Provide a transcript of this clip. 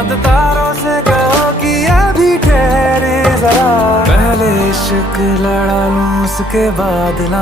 चांद तारों से कहो कि अभी ठहरे जरा, पहले इश्क लड़ा लूं उसके बाद ना